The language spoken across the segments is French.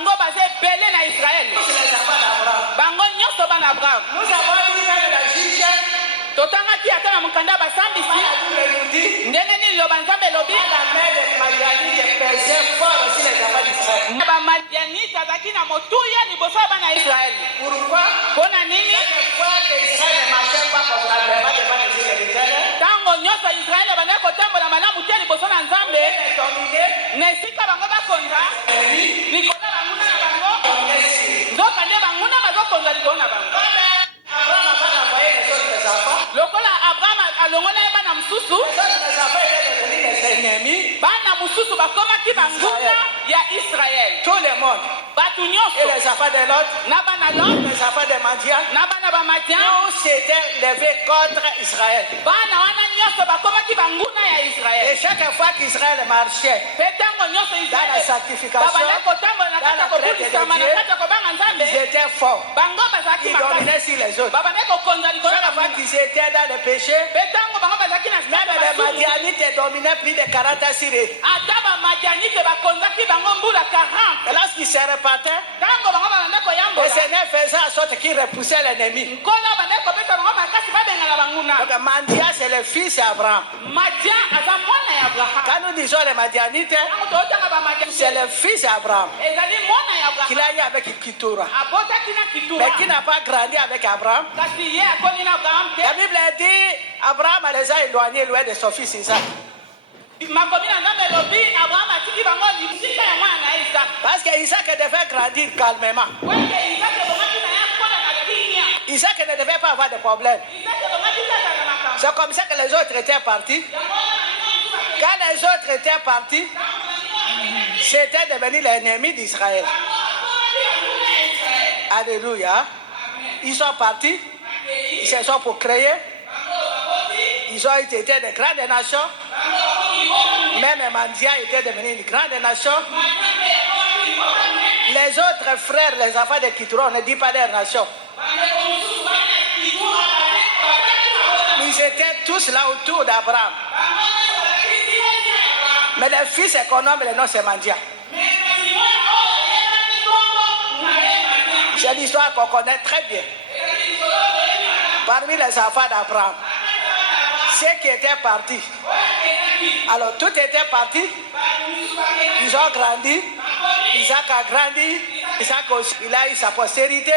bango baza ebele na Israël. Bango nyonso bana Abraham. Nous avons dit dans la juge. Totangaki ata na mukanda basambisi. Ndenge nini loba Nzambe elobi? Ba Madianite azalaki na motuya liboso ya bana Israël. Pourquoi? Mpona nini? Ntango nyonso Israël bandaki kotambola malamu te liboso na Nzambe, na esika bango bakonza likolo ya banguna na bango, nzoka nde banguna bazokonza likolo na bango. Lokola Abraham alongola ye bana mosusu, bana mosusu bakomaki banguna ya Israël. Tout le monde. Batu Et nyonso les enfants de Lot, na bana Lot, les enfants de Madian, na bana ba Madian, tous s'étaient levés contre Israël. bana wana nyonso bakomaki banguna ya Israël. Et chaque fois qu'Israël marchait Mpe ntango nyonso dans la Israël sanctification, babanda kotambola na kati ya kobulisama na kati ya kobanga Nzambe, ils étaient forts. bango bazalaki Ils makasi, dominaient sur les autres. babandaki kokonza likolo ya Chaque fois banguna. qu'ils étaient dans le péché, Mpe ntango bango bazalaki na sika même ya les basumu, Madianites dominaient plus de 40 ans sur eux. ata bamadianite bakonzaki bango mbula 40. Et lorsqu'ils se repartaient, Ntango bango babanda le koyambola, Seigneur faisait en sorte qu'ils repoussaient l'ennemi. nkolo bandaki kobeta bango makasi babengana banguna. Donc Mandia, c'est le fils d'Abraham. Madian aza mwana ya Abraham. Quand nous disons les Madianites, Ntango tootanga bamadianite, c'est le fils d'Abraham ezali mwana ya qu'il Abraham. a eu avec Ketura. Abotaki na Mais Kitura, qui n'a pas grandi avec Abraham. kasi ye akoli na Abraham te. La Bible dit Abraham les a éloignés loin de son fils Isaac. Makomi na Nzambe elobi Abraham atiki bango lisika ya mwana na ye Isaac. Parce que Isaac devait grandir calmement. Weke Isaac ebongaki na ye mpola na kimia. Isaac ne devait pas avoir de problème. Isaac ebongaki kaka na makambo. C'est comme ça que les autres étaient partis. Yango wana na nini mosusu ake- Quand les autres étaient partis, c'était devenu l'ennemi d'Israël. bango bakomaki banguna ya Israel. Alléluia. Ils sont partis. Ils se sont pour créer. Ils ont été de grandes nations. Même Mandia était devenu une grande nation. Les autres frères, les enfants de Kitron, on ne dit pas leur nation. Ils étaient tous là autour d'Abraham. Mais le fils qu'on nomme le nom, c'est Mandia. C'est l'histoire qu'on connaît très bien. Parmi les enfants d'Abraham, ceux qui étaient partis. Alors, tout était parti. Ils ont grandi. Isaac a grandi. Isaac aussi, il a eu sa postérité.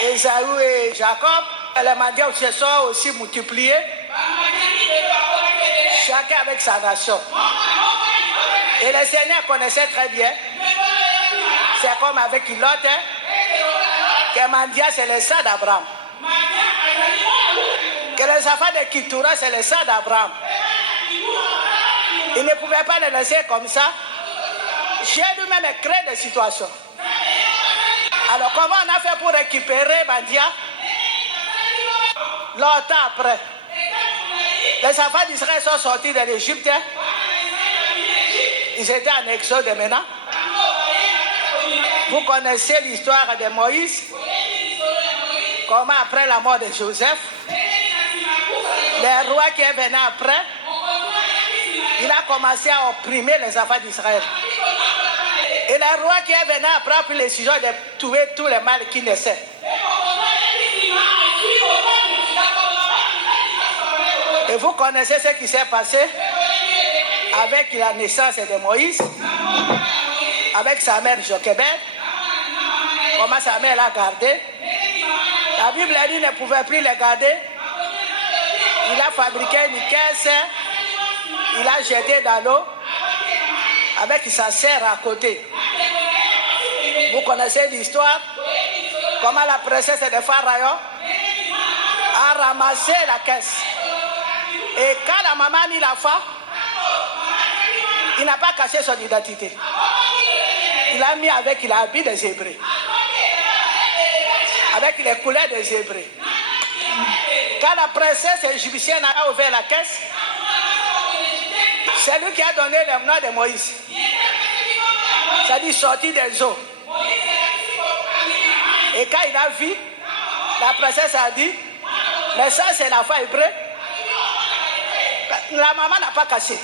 Esaü et Jacob. Les Mandiens se sont aussi multipliés. Chacun avec sa nation. Et le Seigneur connaissait très bien. C'est comme avec Lot, que Mandia c'est le sang d'Abraham. Que les enfants de Ketura c'est le sang d'Abraham. Il ne pouvait pas le laisser comme ça. Dieu lui-même crée des situations. Alors comment on a fait pour récupérer Mandia? Longtemps après, les enfants d'Israël sont sortis de l'Égypte. Ils étaient en exode maintenant. Vous connaissez l'histoire de Moïse. Comment après la mort de Joseph, le roi qui est venu après, il a commencé à opprimer les enfants d'Israël. Et le roi qui est venu après a pris le décision de tuer tous les mâles qui naissaient. Et vous connaissez ce qui s'est passé avec la naissance de Moïse, avec sa mère Jochebed, comment sa mère l'a gardé. La Bible a dit qu'il ne pouvait plus le garder. Il a fabriqué une caisse, il a jeté dans l'eau avec sa sœur à côté. Vous connaissez l'histoire, comment la princesse de Pharaon a ramassé la caisse. Et quand la maman a mis la faim, il n'a pas caché son identité. Il a mis avec l'habit des Hébreux. Avec les couleurs des Hébreux. Quand la princesse égyptienne a ouvert la caisse, c'est lui qui a donné le nom de Moïse. C'est-à-dire sorti des eaux. Et quand il a vu, la princesse a dit, mais ça c'est la femme hébreu. La maman n'a pas caché.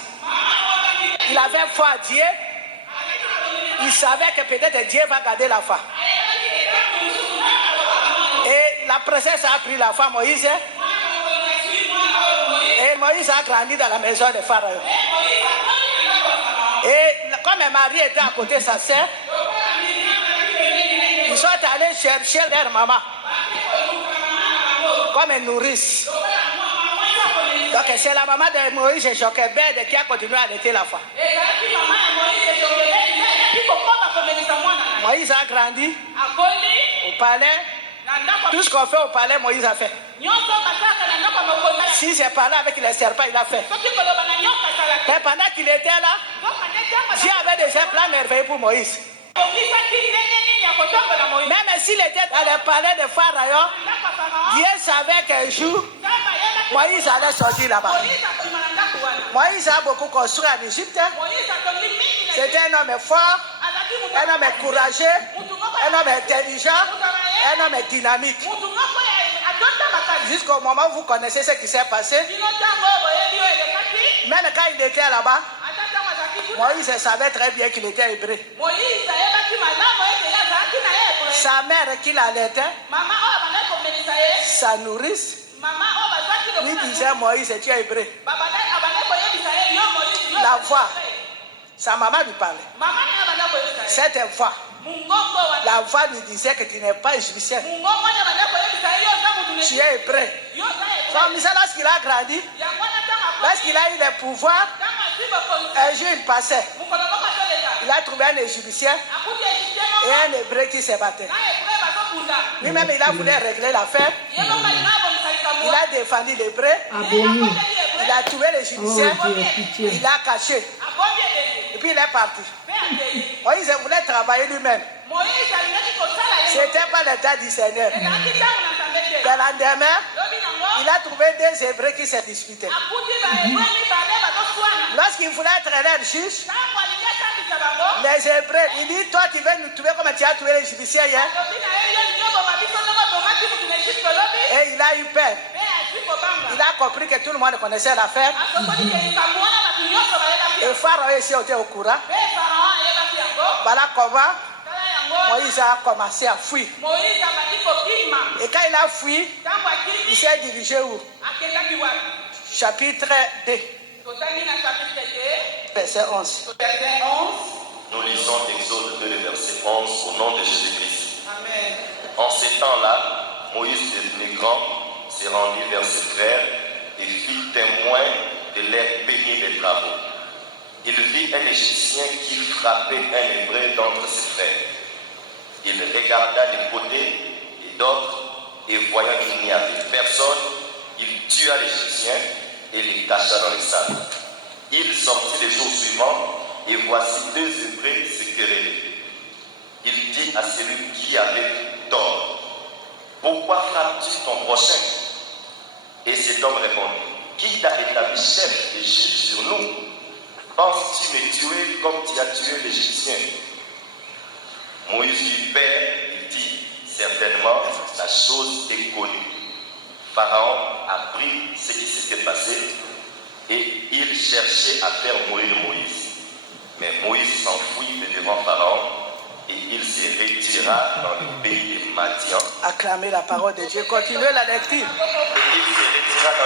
Il avait foi à Dieu. Il Il savait que peut-être Dieu va garder la femme. Et la princesse a pris la femme Moïse. Et Moïse a grandi dans la maison de Pharaon. Et comme Marie était à côté de sa sœur, ils sont allés chercher leur maman comme une nourrice. Donc c'est la maman de Moïse et Jochebed qui a continué à allaiter la femme. Moïse a grandi au palais. Tout ce qu'on fait au palais, Moïse a fait. Si c'est parlé avec les serpents, il a fait. Mais pendant qu'il était là, Dieu avait déjà plein merveilleux pour Moïse. Même s'il était dans le palais de Pharaon, Dieu savait qu'un jour, Moïse allait sortir là-bas. Moïse a beaucoup construit en Égypte. C'était un homme fort, un homme courageux, un homme intelligent, un homme dynamique. Jusqu'au moment où vous connaissez ce qui s'est passé, même quand il était là-bas, Moïse savait très bien qu'il était hébreu. Sa mère qui l'allaitait, sa nourrice, lui disait Moïse, tu es hébreu. La voix, sa maman lui parlait. Cette voix, la voix lui disait que tu n'es pas égyptien. Tu es hébreu. Comme ça, lorsqu'il a grandi, lorsqu'il a eu le pouvoir, un jour il passait. Il a trouvé un égyptien et un hébreu qui se battait. Lui-même, il a voulu régler l'affaire. Il a défendu l'hébreu. Il a tué l'égyptien. Il a caché. Et puis il est parti. Moïse voulait travailler lui-même. Ce n'était pas l'état du Seigneur. Le lendemain, il a trouvé des hébreux qui se disputaient. Lorsqu'il voulait être leur juge, les hébreux, il dit, toi qui veux nous tuer comme tu as tué l'égyptien hier. Et il a eu peur. Il a compris que tout le monde connaissait l'affaire. Et Pharaon aussi était au courant. Voilà comment Moïse a commencé à fuir. Et quand il a fui, il s'est dirigé où? Chapitre 2. Verset 11. Nous lisons Exode 2, verset 11, au nom de Jésus-Christ. En ces temps-là, Moïse, devenu grand, s'est rendu vers ses frères et fit témoin de leur pénible des travaux. Il vit un Égyptien qui frappait un Hébreu d'entre ses frères. Il regarda des côtés et d'autres, et voyant qu'il n'y avait personne, il tua l'Égyptien et le cacha dans les sables. Il sortit le jour suivant, et voici deux Hébreux se querellaient. Il dit à celui qui avait tort, pourquoi frappes-tu ton prochain? Et cet homme répondit, qui t'a établi chef et juge sur nous? Penses-tu me tuer comme tu as tué l'Égyptien? Moïse lui père, il dit, certainement la chose est connue. Pharaon apprit ce qui s'était passé et il cherchait à faire mourir Moïse. Mais Moïse s'enfuit de devant Pharaon et il se retira dans le pays de Madian. Acclamez la parole de Dieu. Continuez la lecture. Et il se retira dans